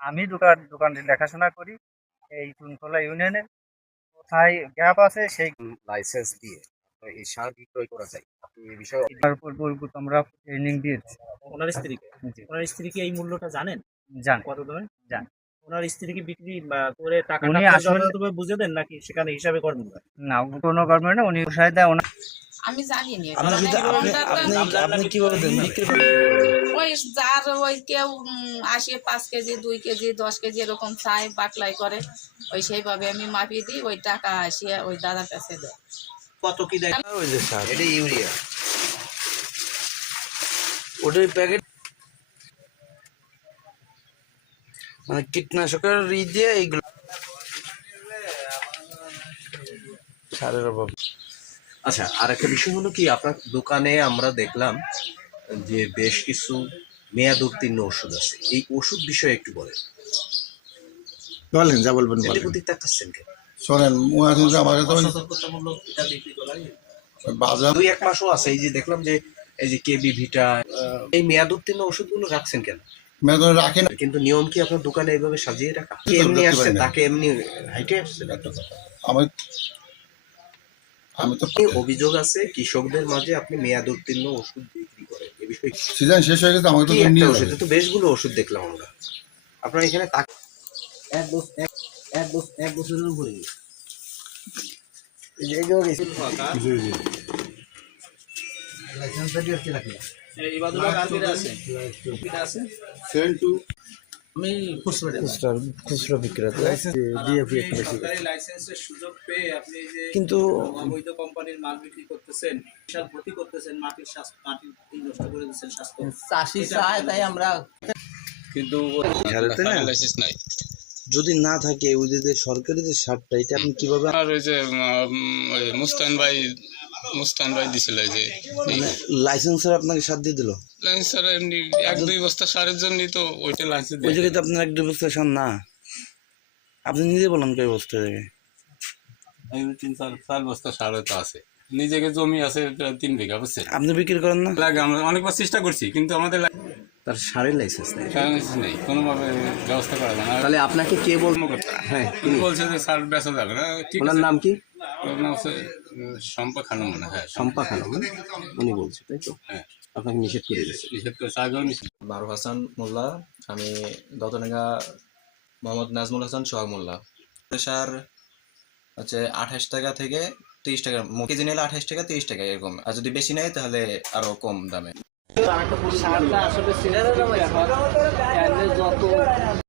আমি দোকানটি দেখাশোনা করি এই চুনখোলা ইউনিয়নে। কোথায় গ্যাপ আছে সেই লাইসেন্স দিয়ে এই সার বিক্রয় করা যায়, আপনি এই বিষয়ে তার উপর আমরা ট্রেনিং দিয়েছি। ওনার স্ত্রীকে জি, ওনার স্ত্রী কি এই মূল্যটা জানেন জানি কত দামে? জানি। ওনার স্ত্রীকে বিক্রি করে টাকাটা উনি আপনি আসলে যথাযথভাবে বুঝে দেন নাকি সেখানে হিসাবে করেন না? না, কোনো গভর্নমেন্ট না, উনি পোষায় দেয় ওনার। আমি জানি নি আপনি যদি আপনি কিভাবে দেন বিক্রি করেন? ওই যার ওই কেউ আসে 5 কেজি 2 কেজি 10 কেজি এরকম চাই বাটলাই করে, ওই সেইভাবে আমি মাপিয়ে দিই, ওই টাকা আসিয়া ওই দাদার কাছে দেয়। কত কি দেয়? ওই যে সার এটা ইউরিয়া। ওটার প্যাকেট মানে কীটনাশকের দিয়ে এইগুলো সারের অভাব। আচ্ছা, আর একটা বিষয় হলো কি, আপনার দোকানে আমরা দেখলাম যে বেশ কিছু মেয়াদ উত্তীর্ণ ওষুধ আছে, এই ওষুধ বিষয়ে একটু বলেন। বলেন, যা বলবেন বলেন। এদিক তাকাচ্ছেন কেন? শোনেন, মুয়াজিন আমাকে তো সতর্কতামূলক এটা বিক্রি করা হয়। বাজার 2-1 মাসও আছে, এই যে দেখলাম যে এই যে কেবি ভিটা, এই মেয়াদ উত্তীর্ণ ওষুধগুলো রাখছেন কেন? মেয়াদ রাখেন। কিন্তু নিয়ম কি আপনার দোকানে এইভাবে সাজিয়ে রাখা? তো এমনি রাখতে আসছে পারি না। তাকে এমনি হাইটে আসছে? আমি আমি তো এই অভিযোগ আছে কৃষকদের মাঝে আপনি মেয়াদ উত্তীর্ণ ওষুধ বিক্রি করেন, এ বিষয়ে সিজন শেষ হয়ে গেছে, আমাকে তো কি একটা নিয়ে ওষুধ? যাবে। তো বেশগুলো ওষুধ দেখলাম আমরা আপনার এখানে। এক বছরের উপরে জি জি। এই বাদুলা কার্পিটা আছে, কিটা আছে। সেন্টু আমি খুচরো দেব। খুচরো বিক্রেতা ডিএপি একটু বেশি। সরকারি লাইসেন্সের সুযোগ পেয়ে আপনি এই যে কিন্তু অবৈধ কোম্পানির মাল বিক্রি করতেছেন, বিশাল ক্ষতি করতেছেন, মাটির স্বাস্থ্য, মাটির নষ্ট করে দিচ্ছেন স্বাস্থ্য। চাষি চায় তাই আমরা কিন্তু লাইসেন্স নাই। যদি না থাকে ওই যে সরকারি যে সারটা, এটা আপনি কিভাবে আর ওই যে ওই মুস্তান ভাই দিছিল এই যে লাইসেন্সের আপনাকে সার দিয়ে দিল? লাইসেন্স ছাড়া এমনি 1-2 বস্তা সারের জন্যই তো ওইটা লাইসেন্স ওই দিয়ে জায়গায় তো আপনার এক বস্তা সার না, আপনি নিজে বলেন কয় বস্তা থেকে? 3-4 বস্তা সার হয়তো আছে। নিজেকে জমি আছে প্রায় 3 বিঘা, বুঝছেন। আপনি বিক্রি করেন না? লাগে আমরা অনেকবার চেষ্টা করছি কিন্তু আমাদের তার সারের লাইসেন্স নেই, লাইসেন্স নেই, কোনোভাবে ব্যবস্থা করা যায় না। তাহলে আপনাকে কে বলবো? হ্যাঁ, বলছে যে সার বেচা যাবে না। ঠিক ওনার আছে, নাম কি? ওর নাম হচ্ছে শম্পা খানম মনে হয়। হ্যাঁ, শম্পা খানম, উনি বলছে তাই তো? হ্যাঁ, আপনাকে নিষেধ করে দিয়েছে। নিষেধ করেছে, আগেও নিষেধ। মারুফ হাসান মোল্লা, আমি দতনেগা মোহাম্মদ নাজমুল হাসান সোহাগ মোল্লা। সার হচ্ছে 28 টাকা থেকে 30 টাকা, কেজি নিলে 28 টাকা 30 টাকা এরকম, আর যদি বেশি নেয় তাহলে আরো কম দামে। সারটা আসলে সিনারের যত